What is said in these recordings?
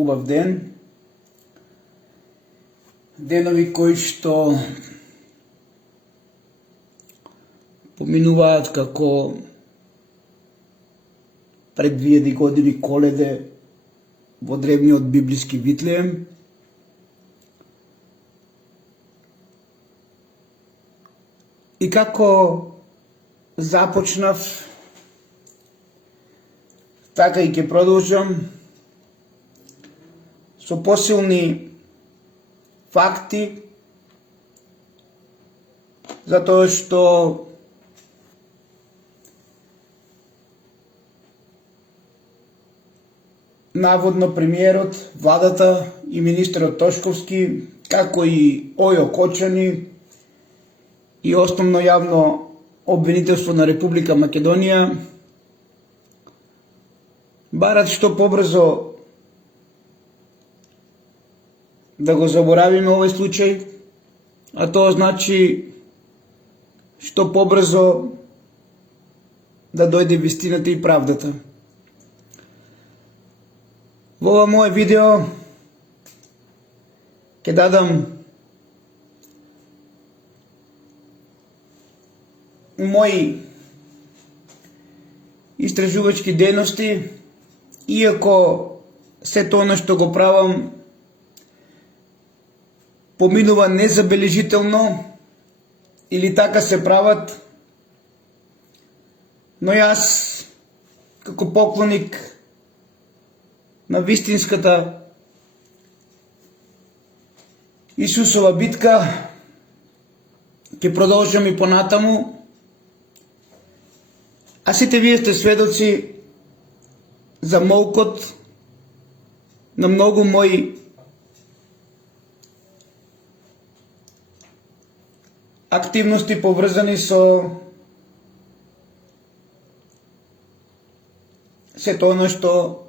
убав ден. Денови кои што поминуваат како пред 2000 години Коледе во древниот библиски Витлеем. И како започнав, така и ќе продолжам со посилни факти, затоа што наводно премиерот, владата и министерот Тошковски, како и Ојо Кочани и основно јавно обвинителство на Република Македонија барат што побрзо да го заборавиме овој случај, а тоа значи што побрзо да дојде вистината и правдата. Во ова моје видео ќе дадам мои истражувачки дејности, иако се тоа што го правам поминува незабележително или така се прават, но јас како поклоник на вистинската Исусова битка ќе продолжам и понатаму, а сите вие сте сведоци за молкот на многу мои активности поврзани со се тоа што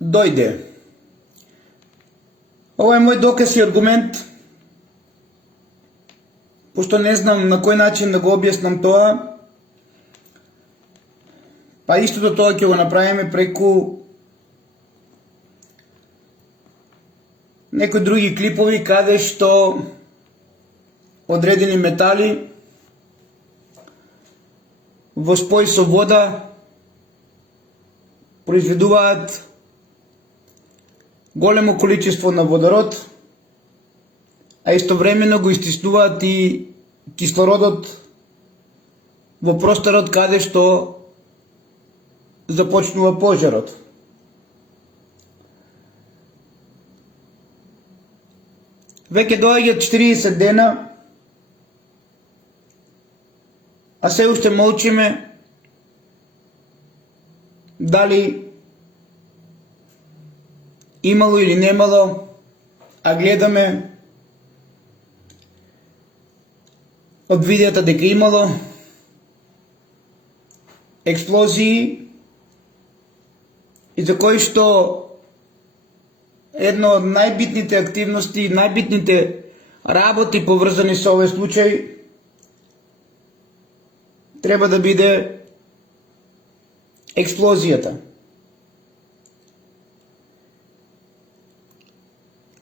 дојде. Ова е мој доказ и аргумент, пошто не знам на кој начин да го објаснам тоа, па истото тоа ќе го направиме преку некои други клипови каде што одредени метали во спој со вода произведуваат големо количество на водород, а истовремено го истиснуваат и кислородот во просторот каде што започнува пожарот. Веќе доаѓаат 40 дена, а се уште молчиме дали имало или немало, а гледаме од видеото дека имало експлозии и за кои што едно од најбитните активности, најбитните работи поврзани со овој случај треба да биде експлозијата.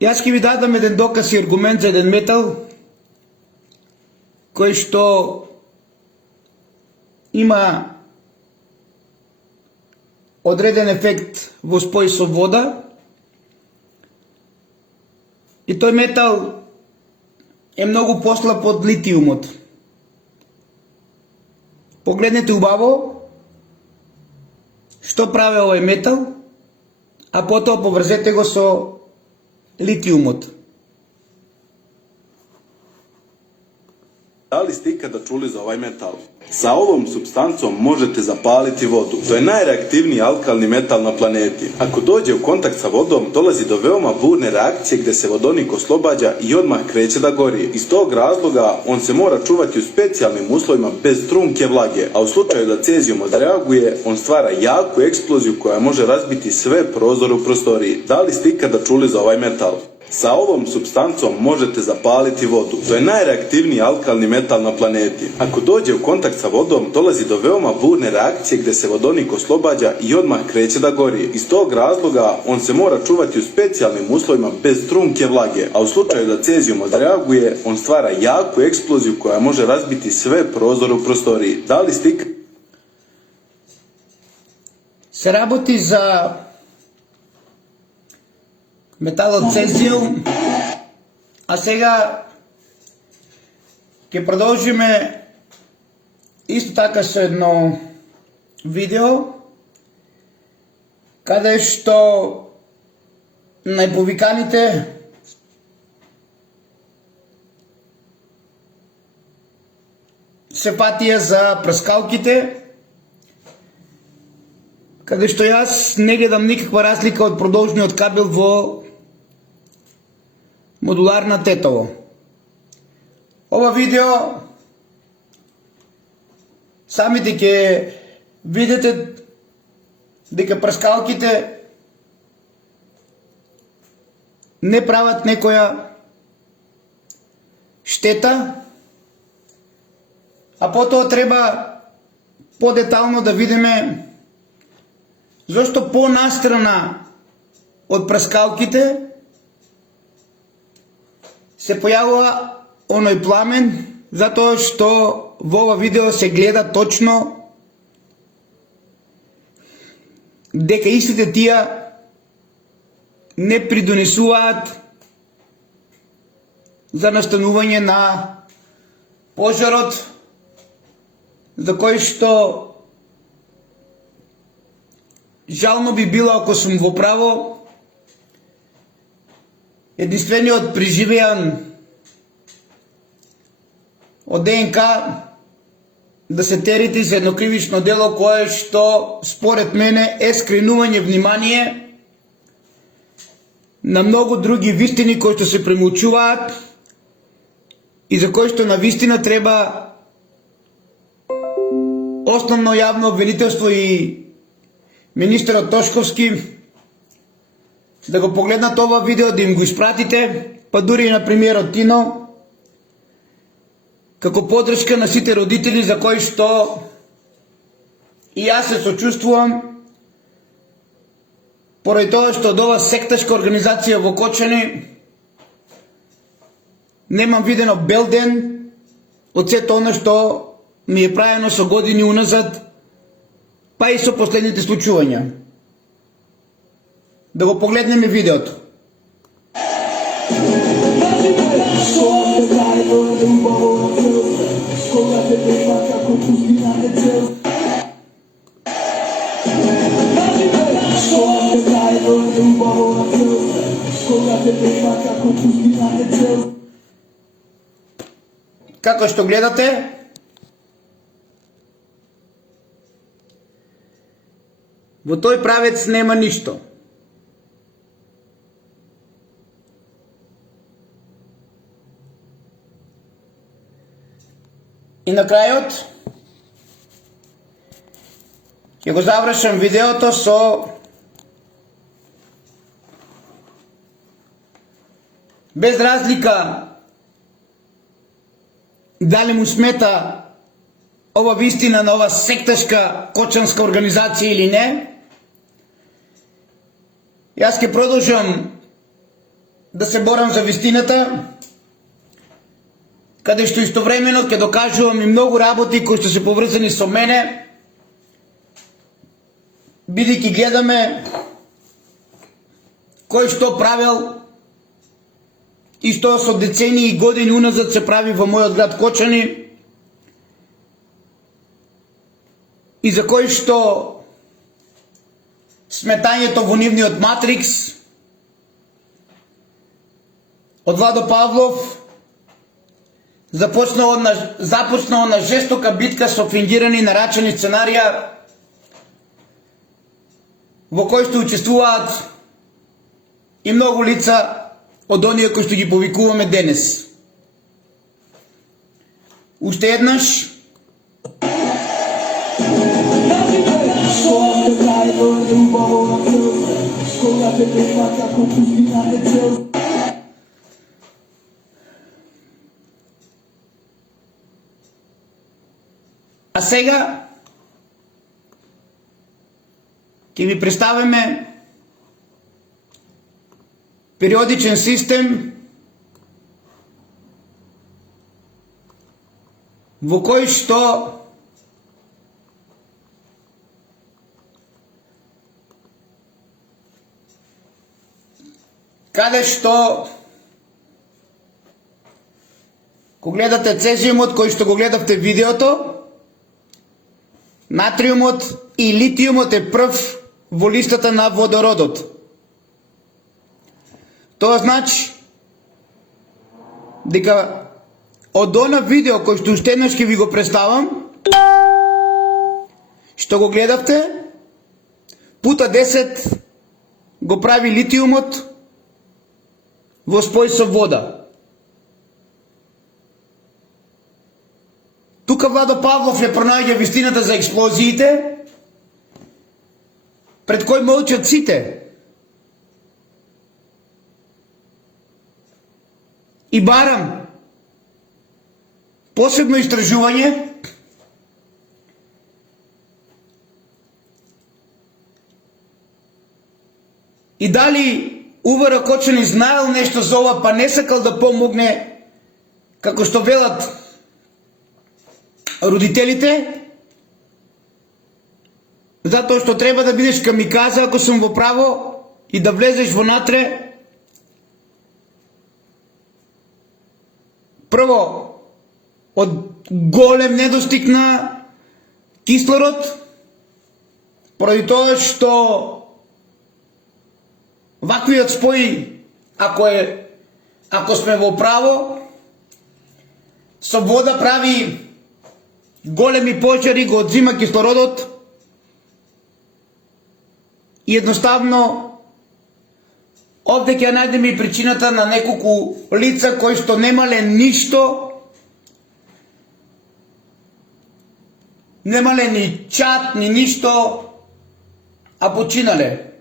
Јас ќе ви дадам еден доказ и аргумент за еден метал кој што има одреден ефект во спој со вода и тој метал е многу послаб од литиумот. Погледнете убаво што прави овој метал, а потоа поврзете го со литиумот. Da li ste ikada čuli za ovaj metal? Sa ovom supstancom možete zapaliti vodu. To je najreaktivniji alkalni metal na planeti. Ako dođe u kontakt sa vodom, dolazi do veoma burne reakcije gde se vodonik oslobađa i odmah kreće da gori. Iz tog razloga on se mora čuvati u specijalnim uslovima bez trunke vlage, a u slučaju da cezijum odreaguje, on stvara jaku eksploziju koja može razbiti sve prozore u prostoriji. Da li ste ikada čuli za ovaj metal? Sa ovom supstancom možete zapaliti vodu. To je najreaktivniji alkalni metal na planeti. Ako dođe u kontakt sa vodom, dolazi do veoma burne reakcije gdje se vodonik oslobađa i odmah kreće da gori. Iz tog razloga on se mora čuvati u specijalnim uslovima bez trunke vlage, a u slučaju da cezijum odreaguje, on stvara jaku eksploziju koja može razbiti sve prozore u prostoriji. Da li ste се работи за металот цезиум, а сега ќе продолжиме исто така со едно видео каде што најповиканите се патија за прскалките, каде што јас не гледам никаква разлика од продолжниот кабел во модуларна тетово. Ова видео самите ќе видите дека прскалките не прават некоја штета, а потоа треба подетално да видиме зашто понастрана од прскалките се појавува оној пламен, затоа што во ова видео се гледа точно дека истите тие не придонесуваат за настанување на пожарот, за кој што жално би било ако сум во право. Единствениот преживеан од ДНК да се терети за едно кривично дело кое што според мене е скренување внимание на многу други вистини кои што се премолчуваат и за кои што навистина треба основно јавно обвинителство и министерот Тошковски да го погледнат ова видео, да им го испратите, па дури и на премиерот Тино, како подршка на сите родители за кои што и јас се сочувствувам поради тоа што од ова секташка организација во Кочани немам видено бел ден од сето оно што ми е правено со години уназад, па и со последните случувања. Да го погледнеме видеото. Како што гледате, во тој правец нема ништо. И на крајот ќе го завршам видеото со без разлика дали му смета ова вистина на ова секташка кочанска организација или не, јас ќе продолжам да се борам за вистината, каде што истовремено ќе докажувам и многу работи кои што се поврзани со мене, бидејќи гледаме кој што правел и што со децении и години уназад се прави во мојот град Кочани, и за кој што сметањето во нивниот матрикс од Владо Павлов започнало на жестока битка со фингирани нарачени сценарија во кои што учествуваат и многу лица од оние кои што ги повикуваме денес. Уште еднаш А сега ќе ви представиме периодичен систем во кој што каде што Ко гледате цезиумот кој што го гледавте видеото, натриумот и литиумот е прв во листата на водородот. Тоа значи дека од она видео кој што уште еднаш ќе ви го представам, што го гледавте, пута 10 го прави литиумот во спој со вода. Тука Владо Павлов ја пронајѓа вистината за експлозиите, пред кој молчат сите. И барам посебно истражување и дали Уве Ракочани знаел нешто за ова, па не сакал да помогне, како што велат родителите, затоа што треба да бидеш камиказа ако сум во право и да влезеш во натре. Прво, од голем недостиг на кислород, поради тоа што ваквиот спој, ако сме во право, со вода прави големи пожари, го одзима кислородот и едноставно овде ќе најдеме и причината на неколку лица кои што немале ништо, немале ни чат, ни ништо, а починале.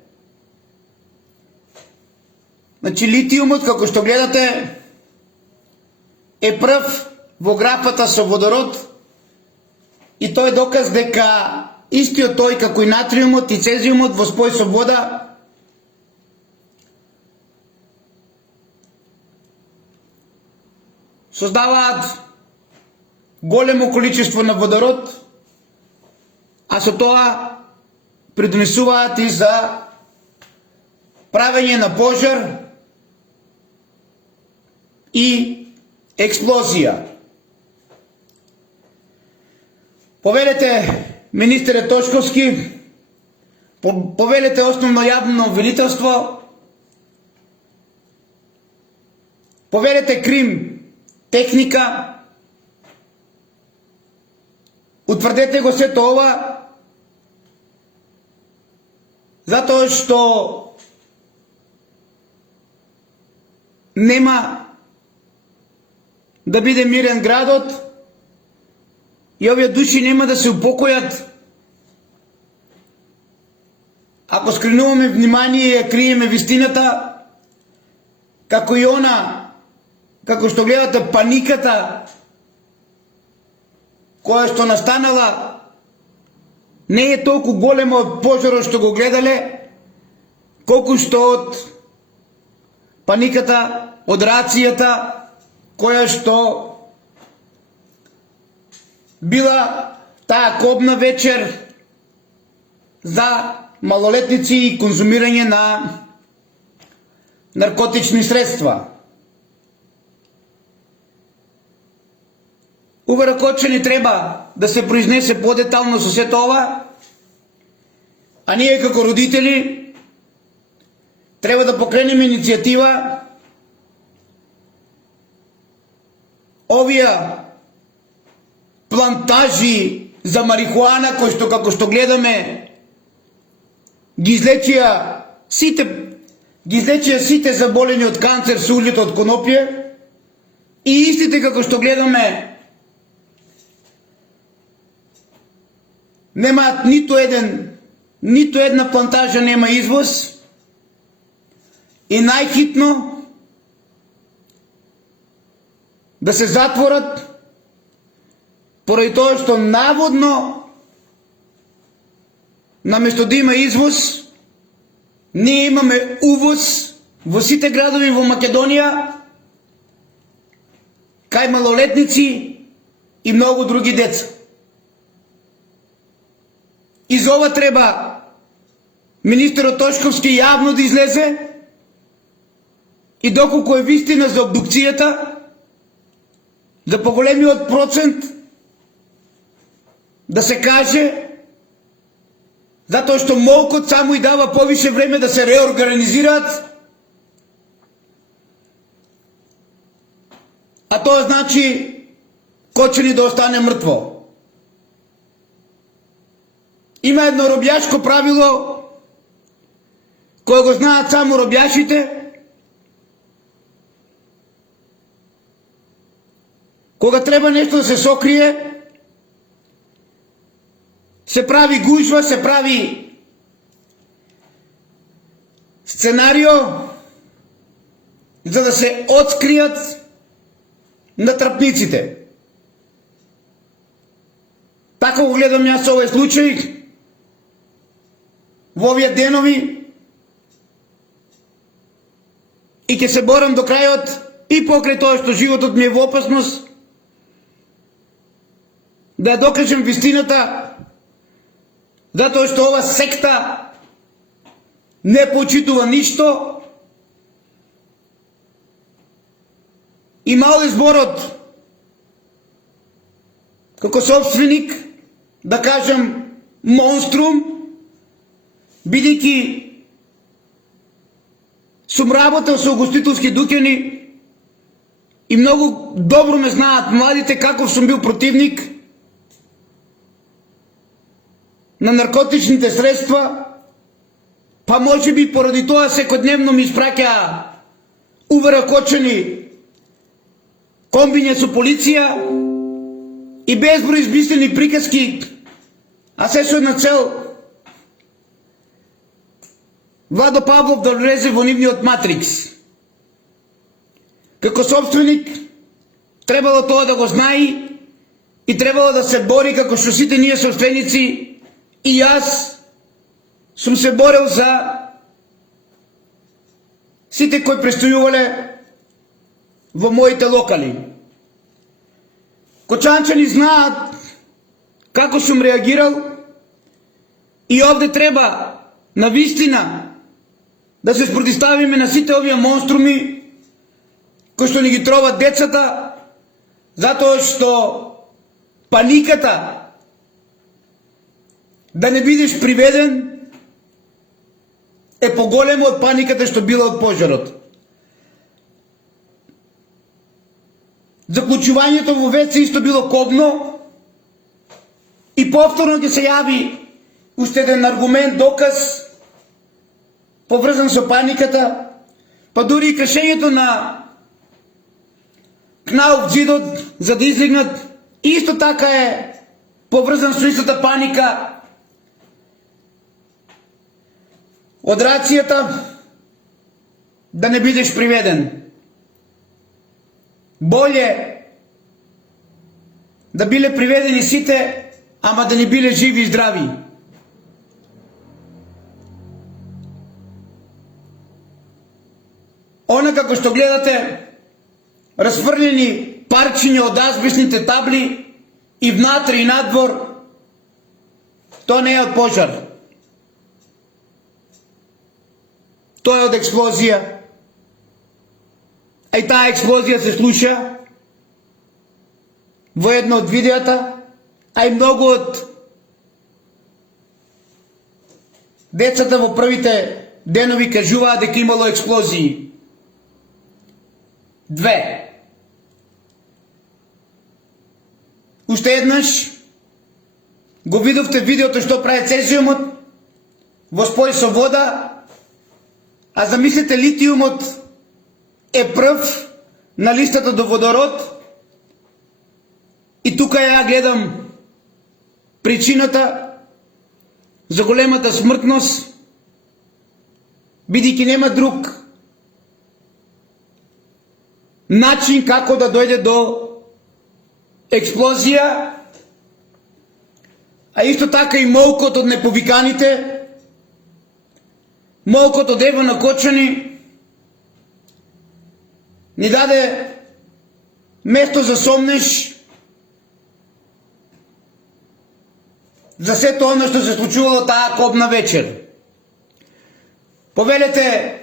Значи литиумот, како што гледате, е прв во графата со водород и тој е доказ дека истиот тој како и натриумот и цезиумот во спој со вода создаваат големо количество на водород, а со тоа придонесуваат и за правење на пожар и експлозија. Повелете министере Тошковски, повелете основно јавно обвинителство, повелете Крим техника, утврдете го сето ова, затоа што нема да биде мирен градот и овие души нема да се упокојат ако скринуваме внимание и ја криеме вистината, како и она, како што гледате паниката која што настанала, не е толку голема од пожарот што го гледале, колку што од паниката, од рацијата која што била таа кобна вечер за малолетници и конзумирање на наркотични средства. Уве Ракочани треба да се произнесе подетално со сето ова, а ние како родители треба да покренеме иницијатива овие плантажи за марихуана кои што како што гледаме ги излечија сите заболени од канцер со улјето од конопје и истите како што гледаме немаат ниту една плантажа нема извоз и најхитно да се затворат поради тоа што наводно наместо да има извоз, ние имаме увоз во сите градови во Македонија кај малолетници и многу други деца. И за ова треба министерот Тошковски јавно да излезе и доколку е вистина за обдукцијата, за поголемиот процент да се каже, затоа што молкот само и дава повише време да се реорганизираат, а тоа значи Кочани да остане мртво. Има едно робјашко правило кое го знаат само робјашите. Кога треба нешто да се сокрие, се прави гужва, се прави сценарио за да се откријат натрапниците. Така го гледам јас овој случај во овие денови и ќе се борам до крајот и покрај тоа што животот ми е во опасност да ја докажем вистината, затоа што ова секта не почитува ништо и мал изборот како собственик, да кажем монструм, бидејќи сум работел со угостителски дуќани и многу добро ме знаат младите каков сум бил противник на наркотичните средства, па може би поради тоа секојдневно ми испраќа увера Кочани комбиње со полиција и безброј измислени приказки, а се со една цел Владо Павлов да влезе во нивниот матрикс. Како собственик требало тоа да го знае и требало да се бори како што сите ние собственици. И јас сум се борел за сите кои престојувале во моите локали. Кочанчани знаат како сум реагирал и овде треба на вистина да се спротивставиме на сите овие монструми кои што ни ги троват децата, затоа што паниката да не бидеш приведен е поголема од паниката што била од пожарот. Заклучувањето во ВЦ исто било кобно и повторно ќе се јави уште еден аргумент, доказ поврзан со паниката, па дури и кршењето на кнауф џидот за да излегнат исто така е поврзан со истата паника. Од рацијата да не бидеш приведен. Боле да биле приведени сите, ама да не биле живи и здрави. Она како што гледате, расфрлени парчиња од азбестните табли и внатре и надвор, тоа не е од пожар. Тоа е од експлозија. А и таа експлозија се слуша во едно од видеата, а и многу од децата во првите денови кажуваат дека имало експлозии. 2. Уште еднаш го видовте видеото што прави цезиумот во спој со вода, а замислете литиумот е прв на листата до водород и тука ја гледам причината за големата смртност, бидејќи нема друг начин како да дојде до експлозија а исто така и молкот од неповиканите, молкот од Ево на Кочани, ни даде место за сомнеш за сето оно што се случувало таа кобна вечер. Повелете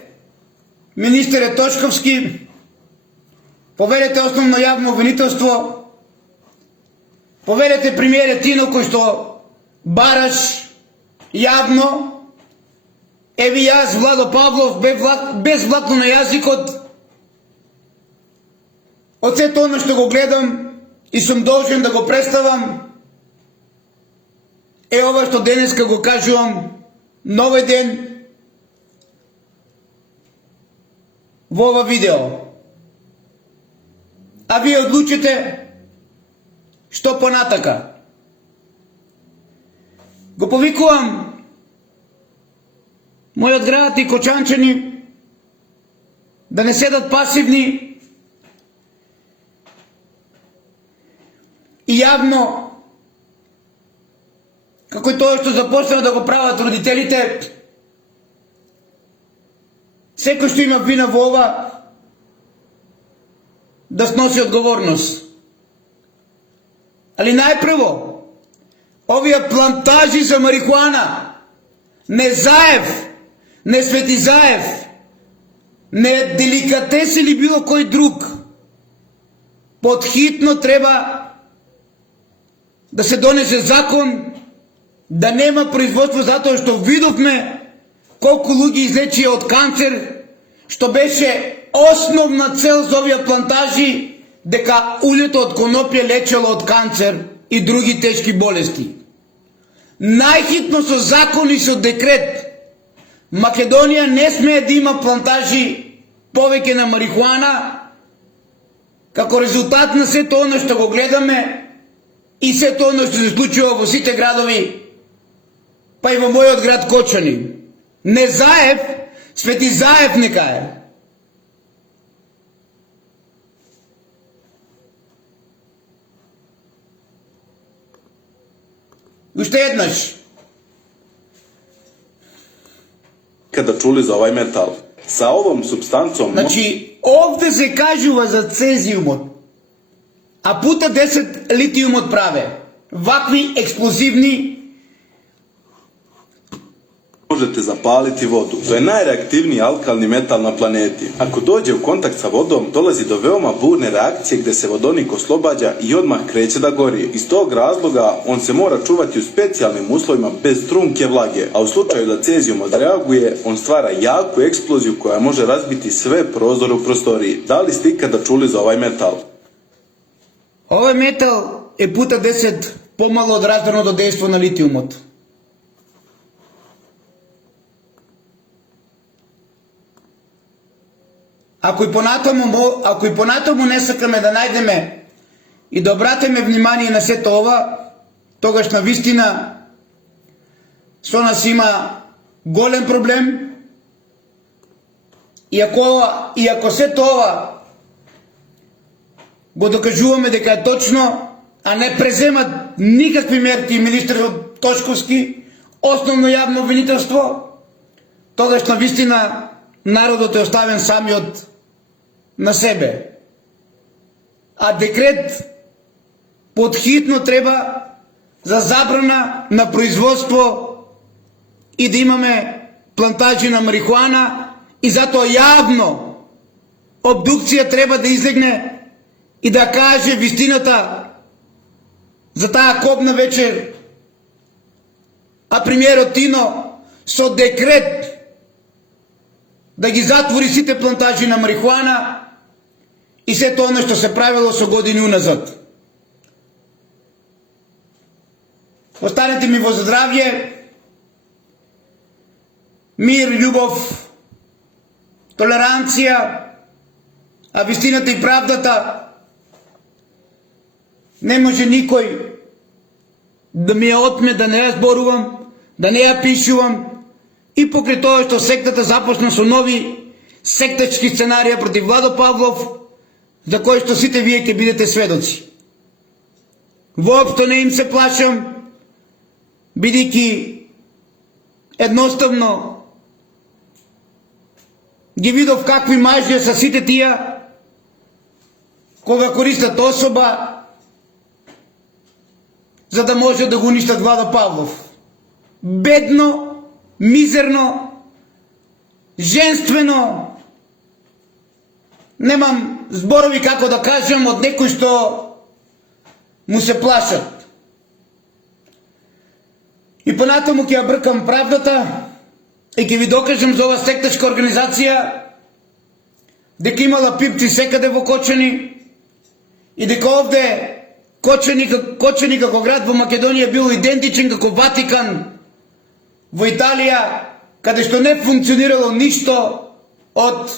министере Тошковски, повелете основно јавно обвинителство, повелете премиере Тино кој што бараш јавно, еви јас, Владо Павлов, без влакно на јазикот, од сето оно што го гледам и сум должен да го представам, е ова што денеска го кажувам на овој ден во ова видео. А вие одлучите што понатака. Го повикувам мојот град и кочанчани да не седат пасивни и јавно, како и тоа што започнаа да го прават родителите, секој што има вина во ова, да сноси одговорност. Али најпрво, овие плантажи за марихуана, не Заев, не Свети Заев, не Деликатес или било кој друг, подхитно треба да се донесе закон да нема производство, затоа што видовме колку луѓе излечија од канцер, што беше основна цел за овие плантажи, дека улето од коноплја лечело од канцер и други тешки болести. Најхитно со закон и со декрет Македонија не смее да има плантажи повеќе на марихуана, како резултат на сето оно што го гледаме и сето оно што се случува во сите градови, па и во мојот град Кочани. Не Заев, Свети Заев нека е. Уште еднаш. Када чули за овај метал, са овом субстанцом... Значи, овде се кажува за цезиумот, а пута 10 литиумот праве. Вакви експлозивни можете запалити воду. Тоа е најреактивниот алкални метал на планети. Ако доđe у контакт sa vodom, dolazi do veoma burne reakcije gde se vodonik oslobađa i odmah kreće da gori. Iz tog razloga on se mora čuvati u specijalnim uslovima bez trunke vlage, a u slučaju da cezijum odreaguje, on stvara jaku eksploziju koja može razbiti sve prozore u prostoriji. Da li ste ikada čuli za ovaj metal? Овој метал е пута 10 помало од раздарното дејство на литиумот. Ако и понатаму не сакаме да најдеме и да обратиме внимание на сето ова, тогаш на вистина со нас има голем проблем. И ако сето ова го докажуваме дека е точно, а не преземат никакви мерки министерот Тошковски, основно јавно обвинителство, тогаш на вистина народот е оставен самиот на себе. А декрет подхитно треба за забрана на производство и да имаме плантажи на марихуана, и затоа јавно обдукција треба да излегне и да каже вистината за таа кобна вечер, а премиерот Тино со декрет да ги затвори сите плантажи на марихуана и сето оно што се правило со години уназад. Останете ми во здравје, мир, љубов, толеранција, а вистината и правдата не може никој да ми ја отме, да не ја зборувам, да не ја пишувам, и покрај тоа што сектата започна со нови сектачки сценарија против Владо Павлов, за кои што сите вие ќе бидете сведоци. Воопшто не им се плашам, бидејќи едноставно ги видов какви мажија са сите тие кога користат особа за да може да го уништат Владо Павлов. Бедно, мизерно, женствено, немам зборови како да кажам од некој што му се плашат. И понатаму ќе ја бркам правдата и ќе ви докажам за ова сектачка организација дека имала пипци секаде во Кочани и дека овде Кочани како град во Македонија бил идентичен како Ватикан во Италија, каде што не функционирало ништо од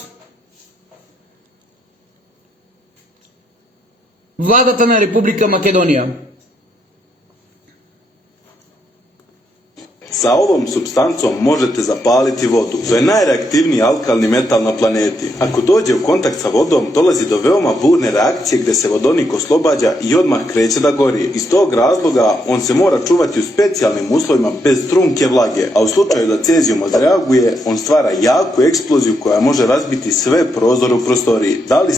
владата на Република Македонија. Sa ovom supstancom možete zapaliti vodu. To je najreaktivniji alkalni metal na planeti. Ako dođe u kontakt sa vodom, dolazi do veoma burne reakcije gde se vodonik oslobađa i odmah kreće da gori. Iz tog razloga on se mora čuvati u specijalnim uslovima bez trunke vlage, a u slučaju da cezijum odreaguje, on stvara jaku eksploziju koja može razbiti sve prozore u prostoriji. Da li